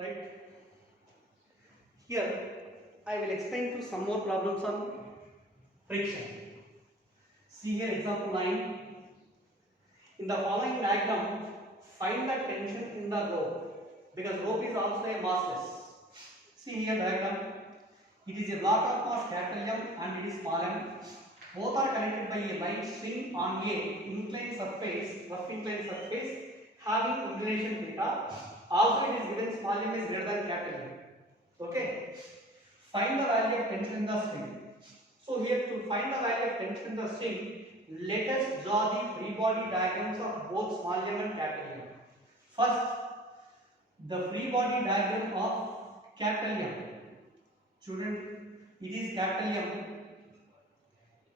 right? Here I will explain to some more problems on friction. See here example 9. In the following diagram, find the tension in the rope, because rope is also a massless. See here diagram. It is a block of mass capital M and it is small m. Both are connected by a light string on a inclined surface, rough inclined surface having inclination theta. Also it is given small m is greater than capital M. Okay. Find the value of tension in the string. So here to find the value of tension in the string, let us draw the free body diagrams of both small m and capital M. First, the free body diagram of capital M. Student, it is capital M.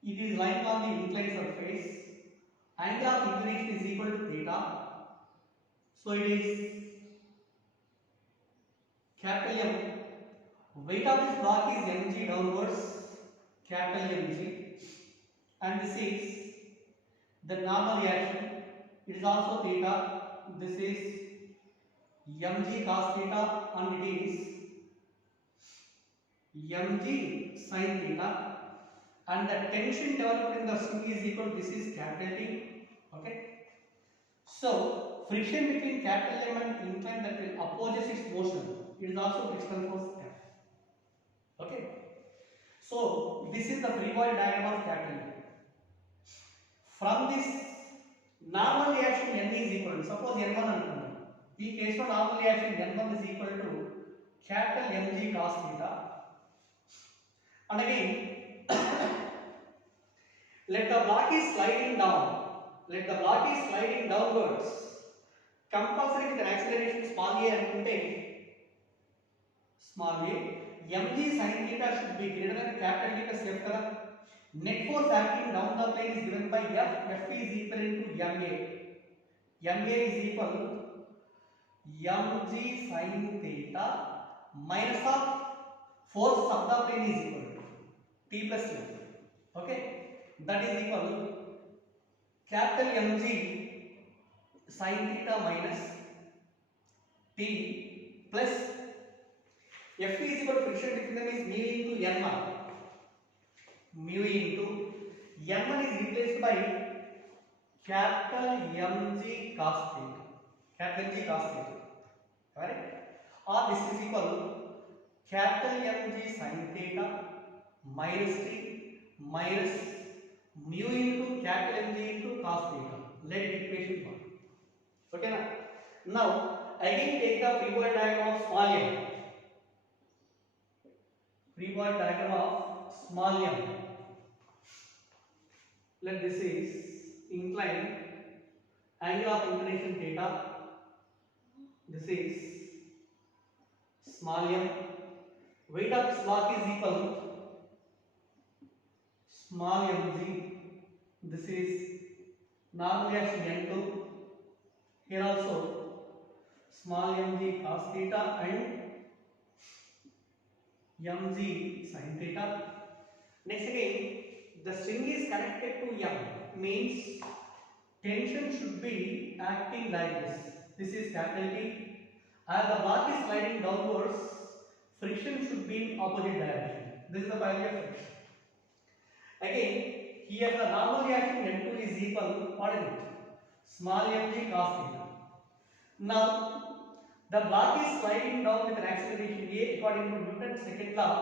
It is lying on the inclined surface. Angle of inclination is equal to theta. So it is capital M. Weight of this block is mg downwards, capital Mg, and this is the normal reaction. It is also theta. This is mg cos theta and it is mg sin theta. And the tension developed in the string is equal to this is capital T. Okay. So friction between capital M and inclined that will opposes its motion. It is also frictional force F. Okay. So this is the free body diagram of capital M. From this normal reaction N is equal to, suppose N1 అనుకుందాం. ఈ కేసులో normal reaction N1 is equal to capital Mg cos theta. And again, let the block is sliding down. Let the block is sliding downwards. Compulsory with an acceleration small a అనుకుంటే small a, mg sin theta should be greater than capital T plus F కదా. Net force acting down the plane is given by F. F is equal to ma. Ma is equal to mg sin theta minus of force of the plane is equal to T plus F. Okay. That is equal to capital Mg sin theta minus T plus F is equal to friction between them is mu into N1. Mu into N1 is replaced by capital Mg cos theta. Capital Mg cos theta. Correct? Or this is equal to capital Mg sin theta minus T minus mu into capital Mg into cos theta. Let equation 1. Okay na? Now again take the free body diagram of small m. Free body diagram of small m. Let this is inclined, angle of inclination theta. This is small m. Weight of this block is equal to small mg. This is normal reaction N2. Here also small mg cos theta and mg sin theta. Next again, the string is connected to M, means tension should be acting like this. This is capital T. As the block is sliding downwards, friction should be in opposite direction. This is the value of friction. Again, here the normal reaction N2 is equal to, what is it? Small mg cos theta. Now, the block is sliding down with an acceleration a according to Newton's second law.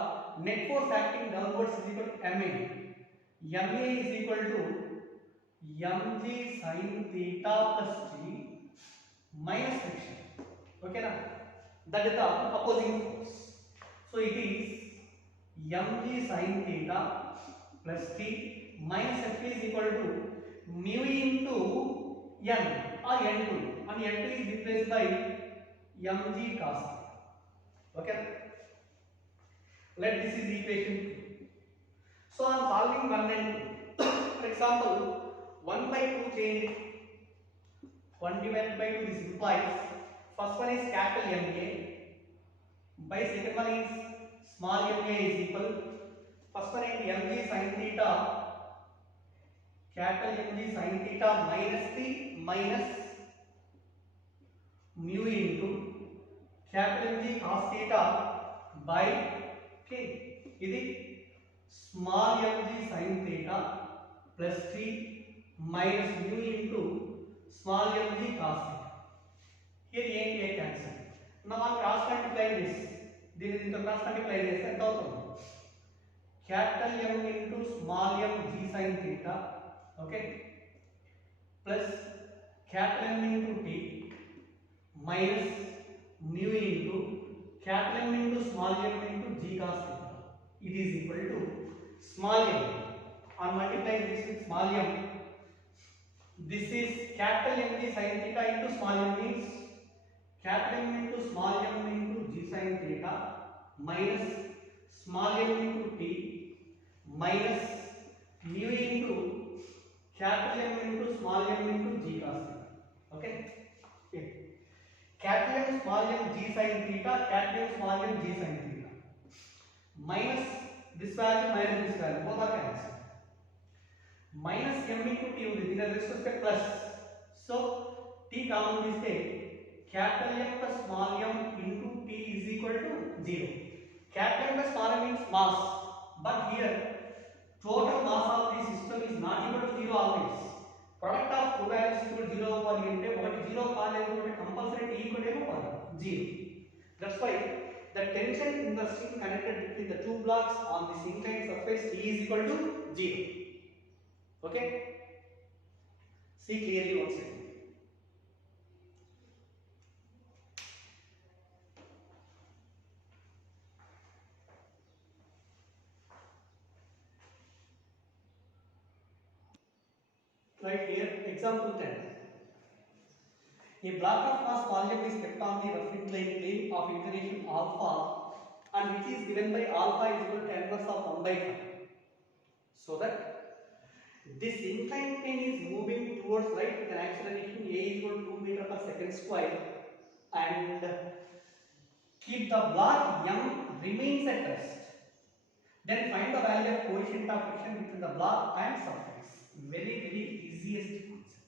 Net force acting downwards is equal to ma. Ma is equal to mg sin theta plus t minus friction. Okay na? That is the opposing force. So it is mg sin theta plus t minus f is equal to mu into n or n2, and n2 is replaced by mg cos theta. Okay. Let this is equation 2. So I am solving 1 and 2. For example, 1 by 2 change it. 1 divided by 2, this implies first one is capital Ma by second one is small ma is equal. First one is mg sin theta, capital Mg sin theta minus the minus mu into capital MG cos theta by k. ఇది small mg sin theta plus 3 minus mu into small mg cos theta. Here a cancel. Now I am cross multiplying this. This is into cross multiply చేస్తే ఎంత అవుతుంది? Capital M into small m g sin theta, okay, plus capital M into t minus mu into capital M into small m into g cos theta. It is equal to small m. On multiplying this with small m, this is capital MG sin theta into small m means capital M into small m into g sin theta minus small m into t minus mu into capital M into small m into g cos theta. Okay? Okay. Capital M small m g sin theta, capital M small m g sin theta minus this value minus this value, both are cancelled. Minus m into t ఉంది, దీని respect plus. So t common తీస్తే capital M plus small m into t is equal to 0. Capital M plus small m means mass, but here total mass of the system is not equal to 0 always. Product of two values is equal to 0 అవ్వాలి అంటే ఒకటి 0 కాలేదు అంటే compulsory t equal ఏమవ్వాలి 0. That's why the tension in the string connected between the two blocks on this inclined surface t is equal to 0. Okay, see clearly once again. Right here, example 10. A block of mass small m is kept on the rough inclined plane of inclination alpha, and which is given by alpha is equal to inverse of 1 by 5. So that this inclined plane is moving towards right with an acceleration a is equal to 2 meter per second square, and if the block m remains at rest, then find the value of coefficient of friction between the block and surface. Very easiest concept.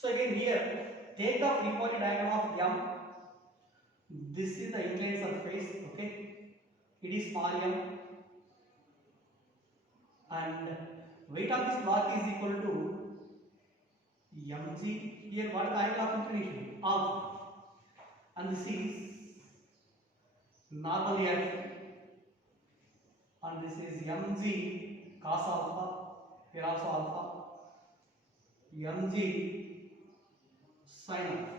So again here, take the free body diagram of m. This is the inclined surface, okay, it is small m, and weight of this block is equal to mg. Here what is the angle of inclination? Alpha, and this is normal reaction, and this is mg cos alpha, here also alpha, mg sin alpha.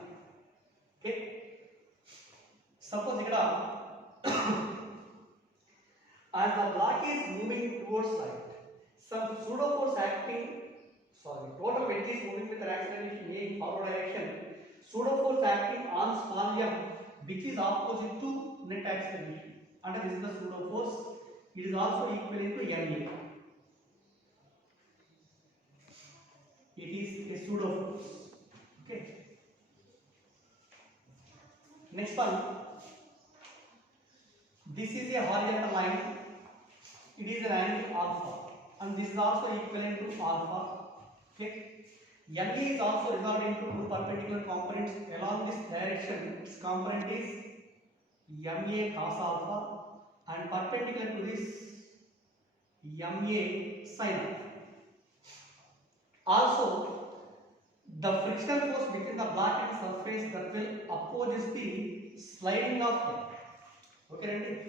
Okay, suppose ikkada as the block is moving towards right, some pseudo force acting, total weight is moving with an acceleration a in forward direction, pseudo force acting on small m which is opposite to net acceleration, and this is the pseudo force, it is also equivalent to ma. It is a pseudo force. Okay, next one, this is a horizontal line, it is an angle alpha, and this is also equivalent to alpha. Okay, ma is also resolved into two perpendicular components along this direction. Its component is ma cos alpha, and perpendicular to this ma sin alpha. Also, the frictional force between the block and surface that will opposes the sliding of air. Okay, right?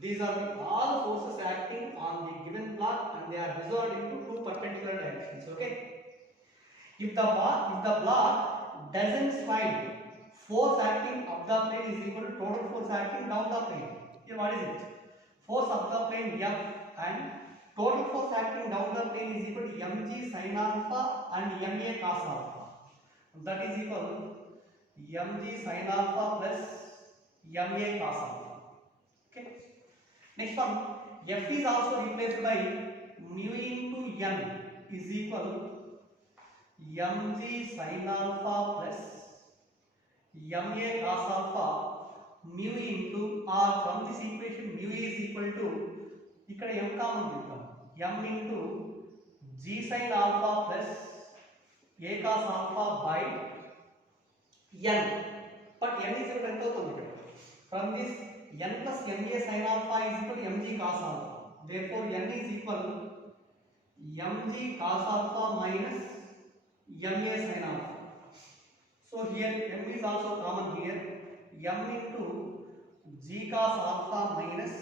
These are all forces acting on the given block, and they are resolved into two perpendicular directions. Okay, if the block doesn't slide, force acting up the plane is equal to total force acting down the plane. Here what is it? Force up the plane F, and total force acting down the plane is equal to mg sin alpha and ma cos alpha. That is equal to mg sin alpha plus ma cos alpha. Okay, next one, F is also replaced by mu into n is equal to mg sin alpha plus ma cos alpha mu into, or from this equation mu is equal to, ఇక్కడ m common తీద్దాం, m into g sin alpha plus a cos alpha by n, but n is ఎంత అవుతుంది ఇక్కడ From this, n plus ma sin alpha is equal to mg cos alpha. Therefore, n is equal mg cos alpha minus ma sin alpha. So here m is also common here. M into g cos alpha minus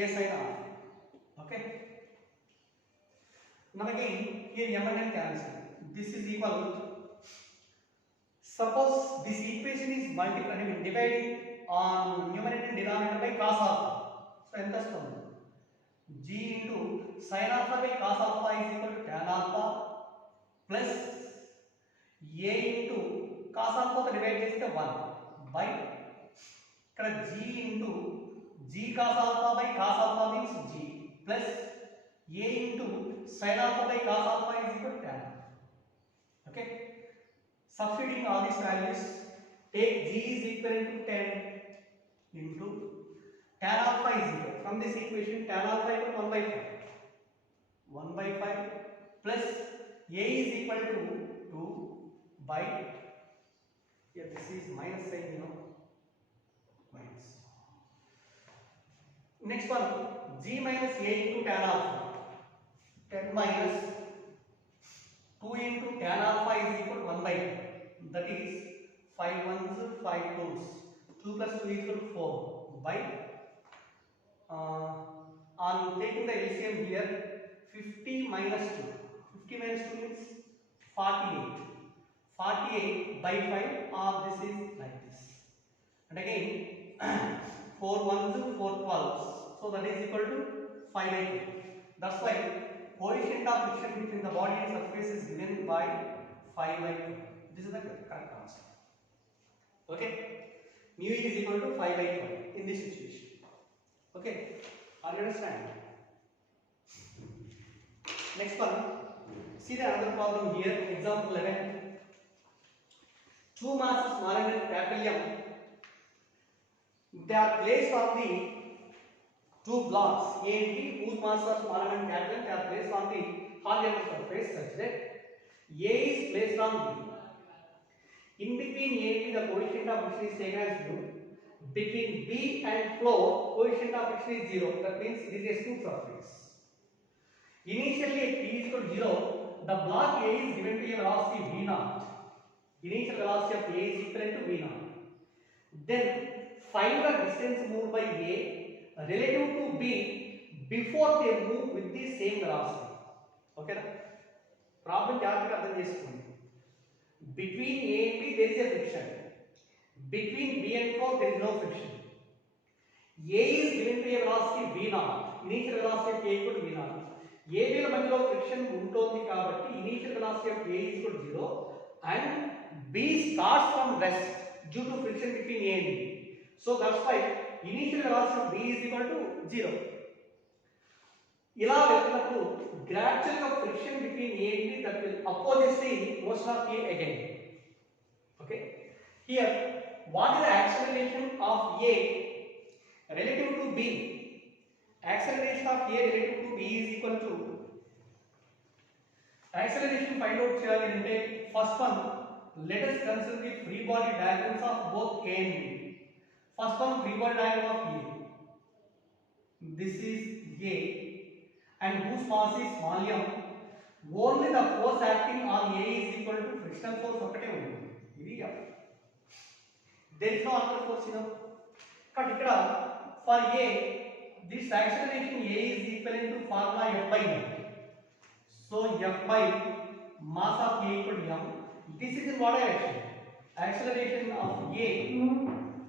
a sin alpha. Okay. Now again here m and n cancel. This is equal. Suppose this equation is multiplied, dividing on numerator and denominator by cos alpha. So ఎంత వస్తుంది? G into sin alpha by cos alpha is equal to tan alpha plus a into cos alpha తో divide చేస్తే 1 by ఇక్కడ g into g cos alpha by cos alpha means g plus a into sin alpha by cos alpha is equal to tan. Okay. Substituting all these values, take g is equal to 10 into tan alpha is equal, from this equation tan alpha equal to 1 by 5. 1 by 5 plus a is equal to 2 by, here this is minus sign, you know, minus. Next one, g minus a into tan alpha. 10 minus 2 into tan alpha is equal to 1 by 2. That is 5 ones, 5 twos. 2 plus 2 is equal to 4 by, on taking the LCM here, 50 minus 2. 50 minus 2 means 48. 48 by 5, or this is like this. And again 4 ones, 4 12s. So that is equal to 5 by 2. That's why coefficient of friction between the body and surface is given by 5 by 2. This is the correct answer. Okay. Mu is equal to 5 by 12 in this situation. Okay. Are you understand? Next one. See the another problem here. Example 11. Two masses smaller than capital M. They are placed on the two blocks A and B whose masses are smaller than capital M. They are placed on the horizontal surface such that A is placed on B. In between A and B, the coefficient of friction is taken as mu. Between B and floor, coefficient of friction is 0. That means it is a smooth surface. Initially, at t is equal to 0, the block A is given to a velocity v0. Initial velocity of A is equal to v0. Then find the distance moved by A relative to B before they move with the same velocity. Okay? Problem జాగ్రత్తగా అర్థం చేసుకోండి. Between A and B there is a friction. Between B and floor there is no friction. A is given to a velocity v0. Initial velocity of A equal to v0. A B ల మధ్యలో friction ఉంటుంది కాబట్టి initial velocity of A is equal to 0 and B starts from rest due to friction between A and B. So that's why initial velocity of B is equal to 0. ఇలా వెళ్తున్నప్పుడు gradual of friction between A and B that will opposes the motion of A again. Okay. Here, what is the acceleration of A relative to B? Acceleration of A relative to B is equal to, acceleration find out cheyali ante first one, let us consider the free body diagrams of both A and B. First one, free body diagram of A. This is A and whose mass is small m. Only the force acting on A is equal to frictional force ఒకటే ఉంటుంది. ఇది F. There is no other force in it. But ఇక్కడ for A, this acceleration A is equivalent to formula F by m. So F by mass of A equal to m. This is in what direction? Acceleration of A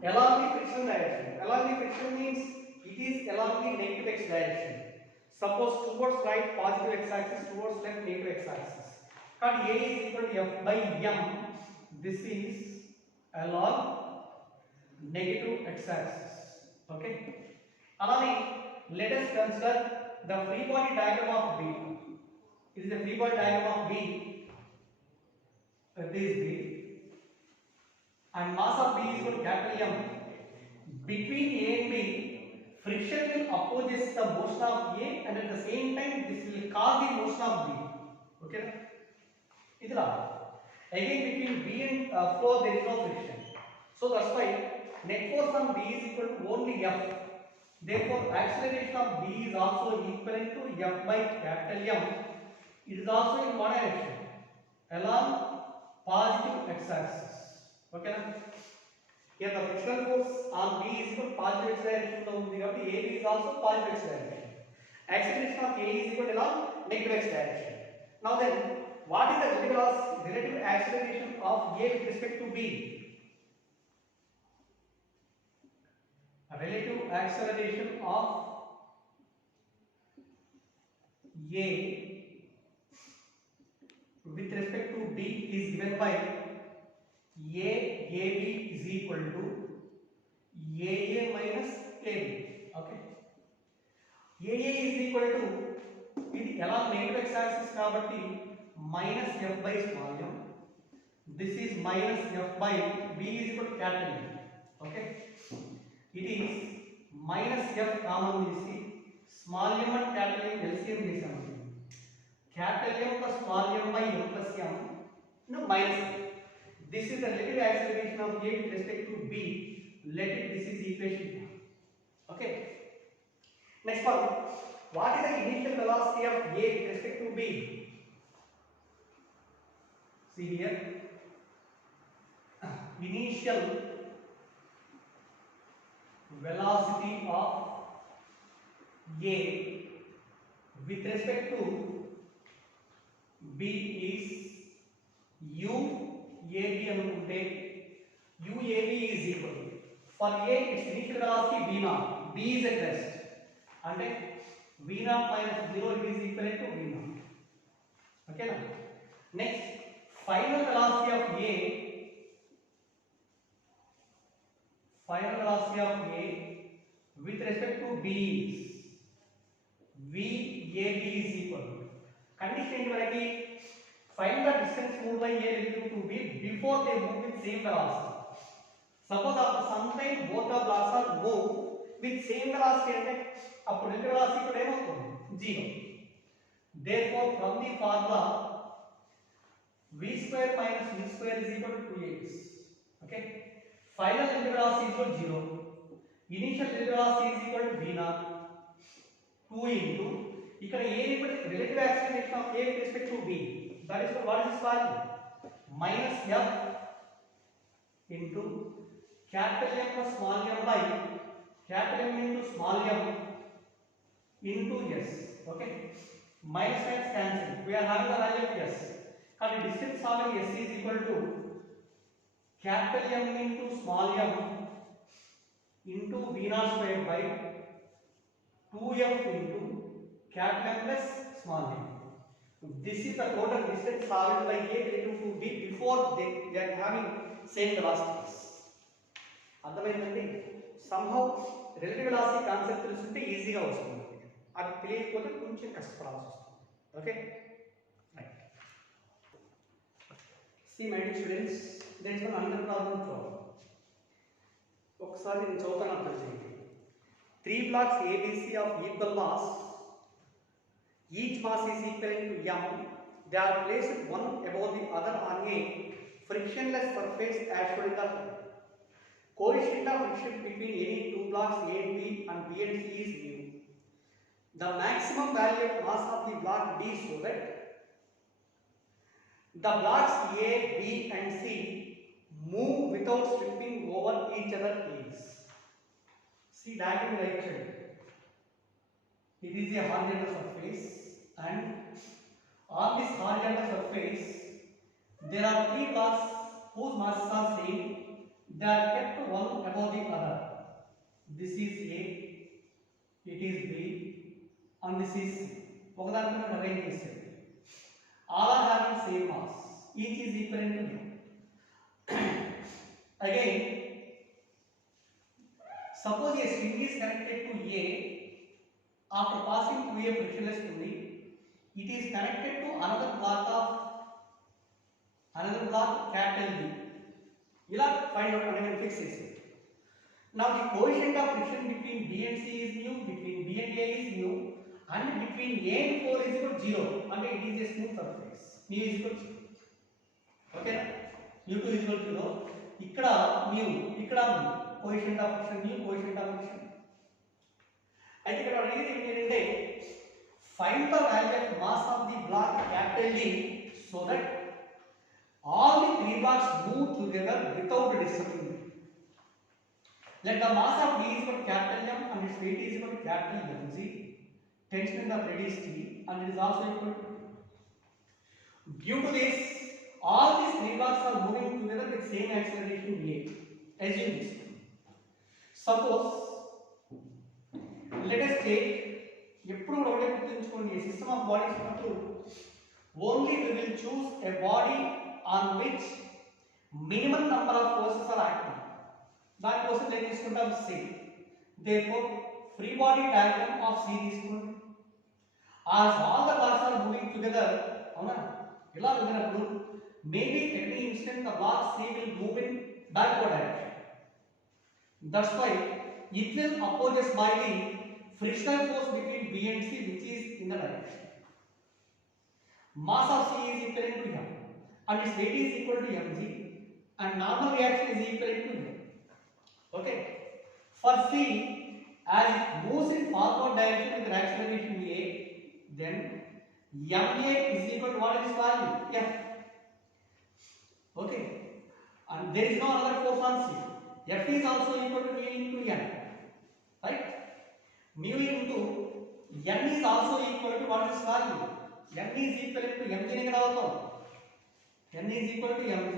along the friction direction. Along the friction means it is along the negative x direction. Suppose towards right positive x axis, towards left negative x axis. But A is equal to F by m. This is along negative x axis. Okay. Alani, let us consider the free body diagram of B. It is the free body diagram of B. This is B. And mass of B is equal to capital M. Between A and B, friction will opposes the motion of A and at the same time this will cause the motion of B. Okay? Idla. Again between B and floor there is no friction. So that's why net force on B is equal to only F. Therefore, acceleration of B is also equivalent to F by capital M. It is also in what direction? Along positive x-axis. Okay na? Here the frictional force on B is equal to positive x direction. AB is also positive x direction. Acceleration of A is equal to along negative x direction. Now then, what is the relative acceleration of A with respect to B? Relative acceleration of A with respect to B is given by AB is equal to AA minus AB. Okay. AA is equal to it along negative x axis kabatti minus F by small m. This is minus F by B is equal to capital M. Okay. It is minus F common DC, small m and capital M LCM DC. Capital M plus small m by m plus m, no minus m. This is the relative acceleration of A with respect to B. Let it, this is equation 1. Okay. Next one, what is the initial velocity of A with respect to B? See here, initial velocity of A with respect to B is UAB अनुకుంటే UAB is equal for A its initial velocity V0, B is at rest అంటే V0 minus 0 it is equivalent to V0. Okay na? Next, final velocity of A with respect to B is VAB is equal. Condition ఏంటి మనకి? Find the distance moved by A relative to B before they move with same velocity. Suppose after some time both the blocks are moved with same velocity అంటే అప్పుడు ఎంత velocity కూడా ఏమవుతుంది? 0. Therefore, from the formula v square minus v square is equal to 2ax. Okay. Final net velocity is equal to 0. Initial net velocity is equal to v0. 2 into ఇక్కడ A equal to relative acceleration of A with respect to B. That is what is this value? Minus F into capital M plus small m by capital M into small m into S. Okay. Minus minus cancel. We are having the value of S. And the distance of S is equal to capital M into small m into V0 square by 2F into capital M plus small m. This is the total distance traveled by A relative to B before they are having same velocities. అర్థమైందండి? Somehow relative velocity concept తెలుసుకుంటే ఈజీగా వస్తుంది. అది తెలియకపోతే కొంచెం కష్టపడాల్సి వస్తుంది. Okay? Right. See my dear students, there is one another problem to solve. ఒకసారి నేను చదువుతాను అర్థం చేయండి. 3 blocks ABC of equal mass, each mass is equivalent to m. They are placed one above the other on a frictionless surface as shown in the figure. Coefficient of friction between any two blocks A and B and B and C is mu. The maximum value of mass of the block B so that the blocks A, B and C move without slipping over each other is. See diagram right here. It is a horizontal surface and on this horizontal surface there are 3 blocks whose masses are same. They are kept one above the other. This is A, it is B and this is C. ఒకదానిపైన arrange చేశారు. All are having same mass. Each is equivalent to mu. Again, suppose a string is connected to A after passing through a frictionless pulley. It is connected to another block capital B. ఇలా find out and fix it. Now the coefficient of friction between B and C is mu, between B and A is mu, and between A and 4 is equal to 0. And it is a smooth surface. Mu is equal to 0. Okay, mu2 is equal to 0. ఇక్కడ mu, ఇక్కడ coefficient of friction mu, coefficient of friction. అయితే ఇక్కడ అడిగేది ఏంటంటే find the value of mass of the block capital D so that all the three blocks move together without disturbing it. Let the mass of D is equal to capital M and its weight is equal to capital Mg. Tension in the plate is T and it is also equal to. Due to this, all these three blocks are moving together with same acceleration A. Assume this. Suppose, let us take ఎప్పుడు ఒకటే గుర్తుంచుకోండి, system of bodies ఉన్నప్పుడు only we will choose a body on which minimum number of forces are acting. దానికోసం నేను తీసుకుంటాం C. Therefore free body diagram of C తీసుకోండి. as all the blocks are moving together, అవునా, ఇలా వెళ్ళినప్పుడు maybe at any instant the block C will move in backward direction. That's why it will opposes by the frictional force between B and C which is in the direction. Mass of C is equivalent to M and its weight is equal to mg and normal reaction is equivalent to M. Okay. For C, as it moves in forward direction with acceleration A, then ma is equal to what is this value? F. Okay. And there is no other force on C. F is also equal to mu into N. Right? Mu into N is also equal to what is this value? N is equivalent to mg ni kada avutund. N is equal to mg.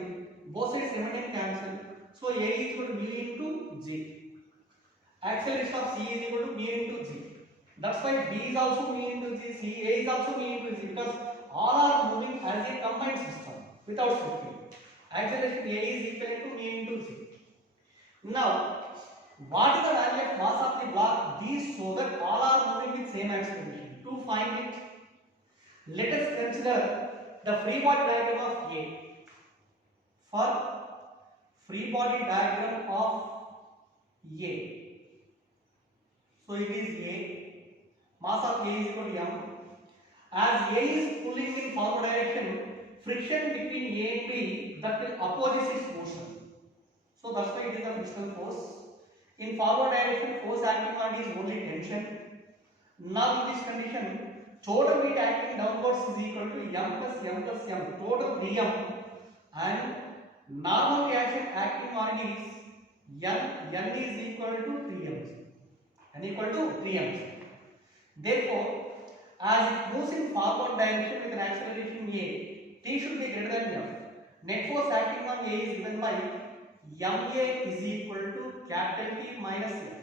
Both sides remain cancel. So A is equal to mu into G. Acceleration of C is equal to mu into G. That's why B is also mu into G. C, A is also mu into G because all are moving as a combined system without shifting. Acceleration A is equivalent to mu into G. Now, what is the value of mass of the block D so that all are moving with same acceleration? To find it, let us consider the free body diagram of A. For free body diagram of A, so it is A, mass of A is equal to M. As A is pulling in forward direction, friction between A and B that will opposes its motion. So that's why it is a frictional force. In forward direction, force acting on it is only tension. Now in this condition, total weight acting downwards is equal to M plus M plus M, total Vm, and normal reaction acting on it is N is equal to 3mg. N equal to 3mg. Therefore, as it moves in forward direction with an acceleration A, T should be greater than F. Net force acting on A is given by Ma is equal to capital T minus F.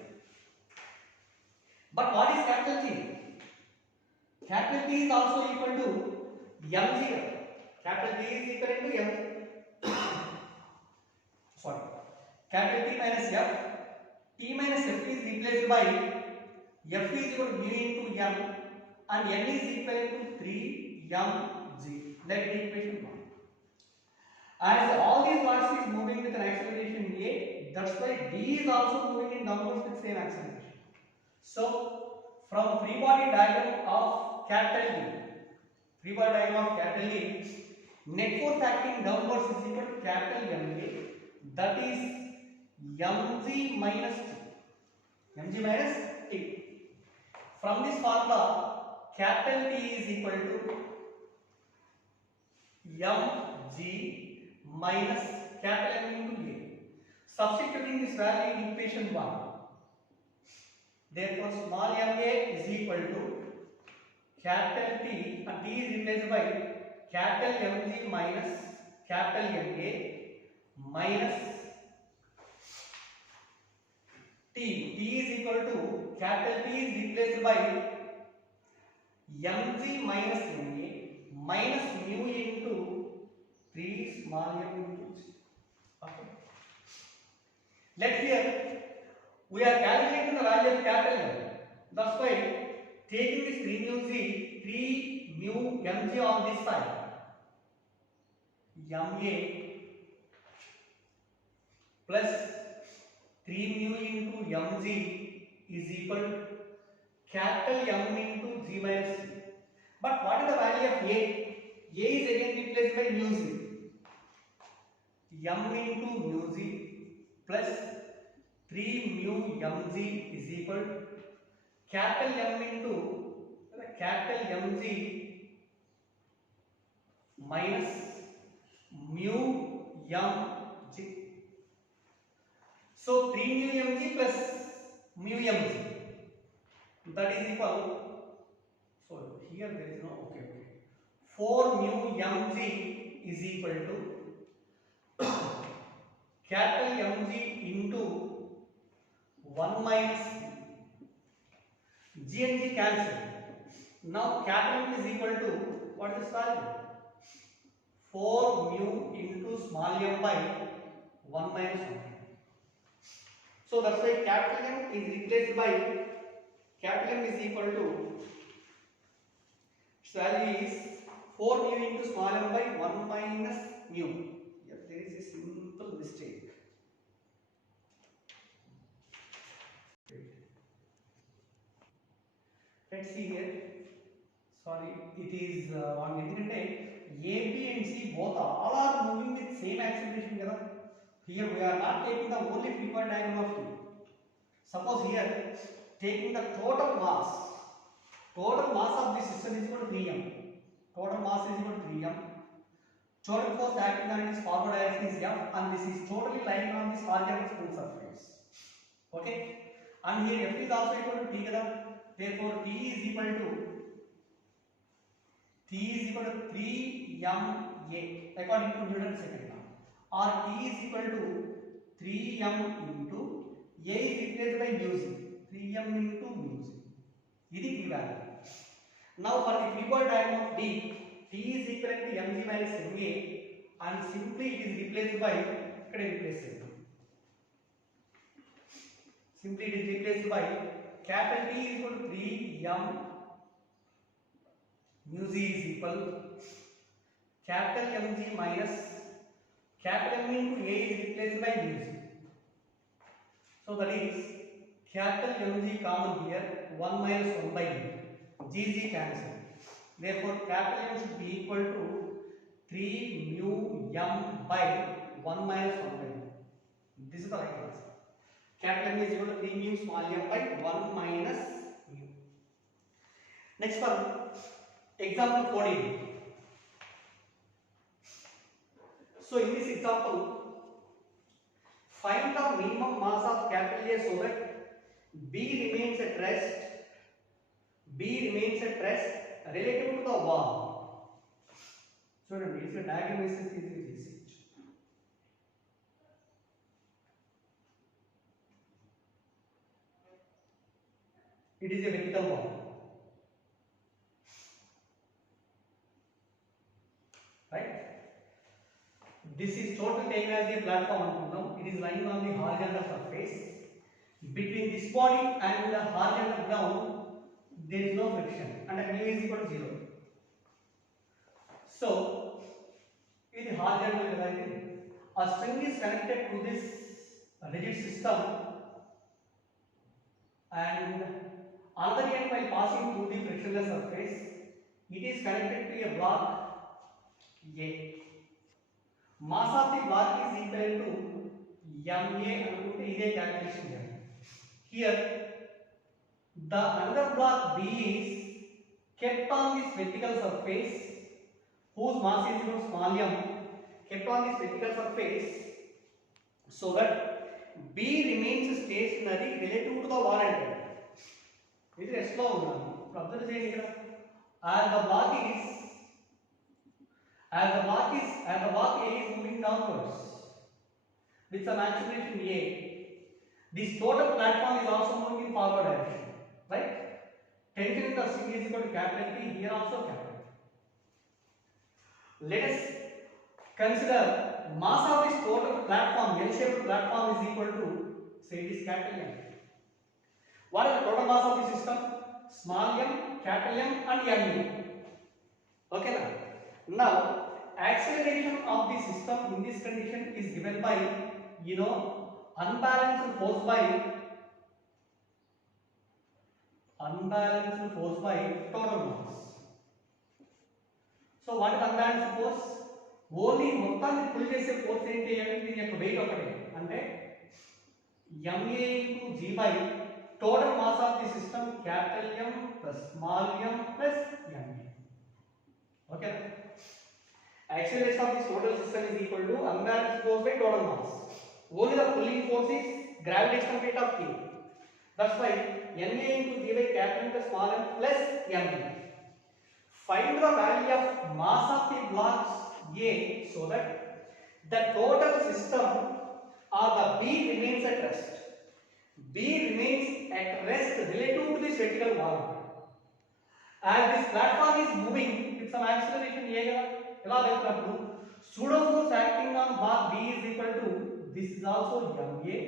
But what is capital T? Capital T is also equal to mg. Capital T is equal to M. Sorry. Capital T minus F. T minus F is replaced by F is equal to mu into M and N is equal to 3mg. Let the equation 1. As all these blocks is moving with an acceleration A, that's why D is also moving in downwards with same acceleration. So, from free body diagram of capital D, free body diagram of capital D, net force acting downwards is equal to capital MA, that is mg minus T. Mg minus T. From this formula, capital T is equal to mg minus capital M into A. Substituting this value in equation 1. Therefore, small ma is equal to capital T and T is replaced by capital Mg minus capital Ma minus T. T is equal to capital T is replaced by Mg minus Ma minus mu into 3 small m into G. Okay. Let here we are calculating the value of capital M. That's why taking this 3 mu G, 3 mu mg on this side, Ma plus 3 mu into mg is equal to capital M into G minus C. But what is the value of A? A is again replaced by mu Z. m into mu z plus 3 mu mg is equal capital M into capital Mg minus mu mg. So 3 mu mg plus mu mg, that is equal, so here there is no, okay, 4 mu mg is equal to capital Mg into 1 minus g and g cancel. Now capital M is equal to what is this value? 4 mu into small m by 1 minus 1. So that's why capital M is replaced by capital M is equal to, its value is 4 mu into small m by 1 minus mu. Yes, there is a simple mistake. Let's see here. Sorry, it is wrong. A, B and C both all are moving with same acceleration. Here we are not taking the only frequent diagonal of T. Suppose here taking the total mass of the system is equal to 3m. Total mass is equal to 3m. Total force acting on its forward direction is F, and this is totally lying on this horizontal smooth surface. Okay, and here F is also equal to T. Therefore T is equal to 3ma according to Newton's second law, or T is equal to 3m into A is replaced by mu z, 3m into mu z. This is the value. Now for the free body diagram of D, T is equal to mg minus ma, and simply it is replaced by, simply it is replaced by capital T is equal to 3m mu z is equal capital Mg minus capital M into A is replaced by mu z. So that is capital Mg common here, 1 minus 1 by mu. Gg cancel. Therefore capital M should be equal to 3 mu m by 1 minus 1 by mu. This is the right answer. Capital M is equal to 3 mu small m by 1 minus mu. Next one, example 14. So in this example, find the minimum mass of capital A so that B remains at rest relative to the wall. So it is a diagram basis research. It is a vertical wall. Right? This is totally taken as a platform. It is lying on the horizontal surface. Between this body and the horizontal ground, there is no friction, and mu is equal to 0. So, in the horizontal line, a string is connected to this rigid system, and another end while passing through the frictionless surface, it is connected to a block A. Mass of the block is equal to ma and is a calculation here. Here, the another block B is kept on this vertical surface, whose mass is equal to small m, kept on this vertical surface, so that B remains stationary relative to the wall end. This is slow. Observe here, as the block A is moving downwards with some acceleration A, this total platform is also moving in forward direction, right? Tension in the string is equal to capital T, here also capital T. Let us consider mass of this total platform, L-shaped platform, is equal to, say it is capital M. What is the total mass of the system? Small m, capital M, and mu. Okay now acceleration of the system in this condition is given by, unbalanced force by total mass. So what is unbalanced force? Only మొత్తాన్ని pull చేసే force ఏంటి అంటే దీని యొక్క wait ఒకటే అంటే MA into G by total mass of the system capital M plus small m plus MA. Okay. Acceleration of this total system is equal to unbalanced force by total mass. Only the pulling force is gravitational weight of K. That's why MA into G by capital M plus small m plus MA. Find the value of mass of the blocks A so that the total system or the B remains at rest. B remains at rest relative to this vertical wall. As this platform is moving with some acceleration A ela veltunappudu pseudo force acting on block B is equal to this is also MA.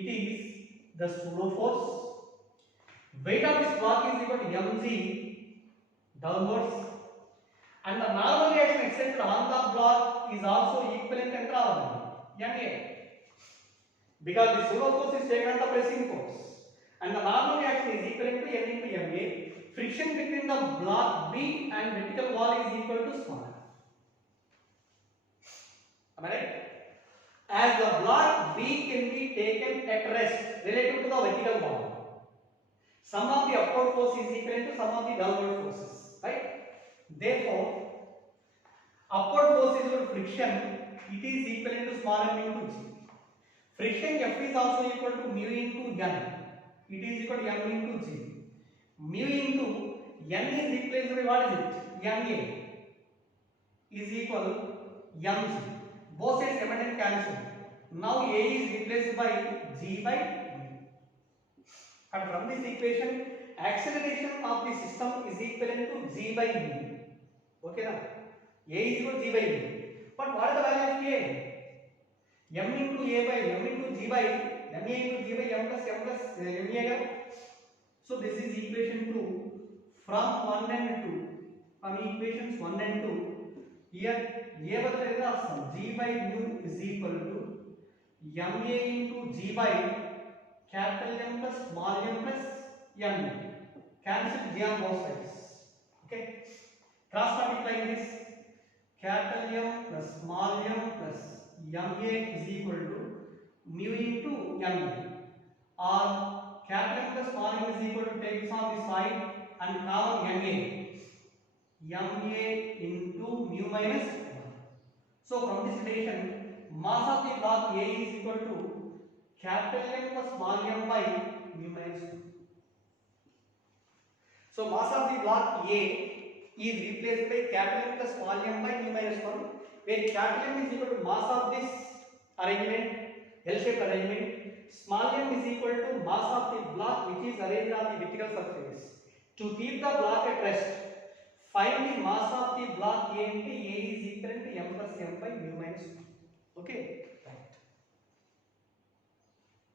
It is the pseudo force. Weight of this block is equal to mg downwards. And the normal reaction exerted on the block is also equivalent and MA. Because the pseudo force is taken as the pressing force. And the normal reaction is equivalent to N into MA. Friction between the block B and vertical wall is equal to small. Am I right? As the block B can be taken at rest relative to the vertical wall, sum of the upward force is equal to sum of the downward forces. Right? Therefore, upward force is equal to friction. It is equivalent to small m into G. Friction F is also equal to mu into N. It is equal to m into G. Mu into N is replaced by what is it? MA is equal mg. Both sides remain cancel. Now A is replaced by G by mu. And from this equation, acceleration of the system is equivalent to G by mu. Okay now? A is equal to G by mu. But what is the value of K? M into A by M into G by MA into G by M plus MA. So this is equation 2 from 1 and 2. From equations 1 and 2. Here A बदलेगा G by mu is equal to MA into G by capital M plus small m plus MA. Cancel G on both sides. Okay. Cross multiplying this capital M plus small m plus MA is equal to mu into MA. Or capital M plus small m is equal to take this on this side and common MA. MA into mu minus 1. So from this relation, mass of the block A is equal to capital M plus small m by mu minus 1. So mass of the block A is replaced by capital M plus small m by mu minus 1, where capital M is equal to mass of this arrangement, L-shaped arrangement. Small m is equal to mass of the block which is arranged on the vertical surface. To keep the block at rest, find the mass of the block A into A is equal to m plus m by mu minus 1.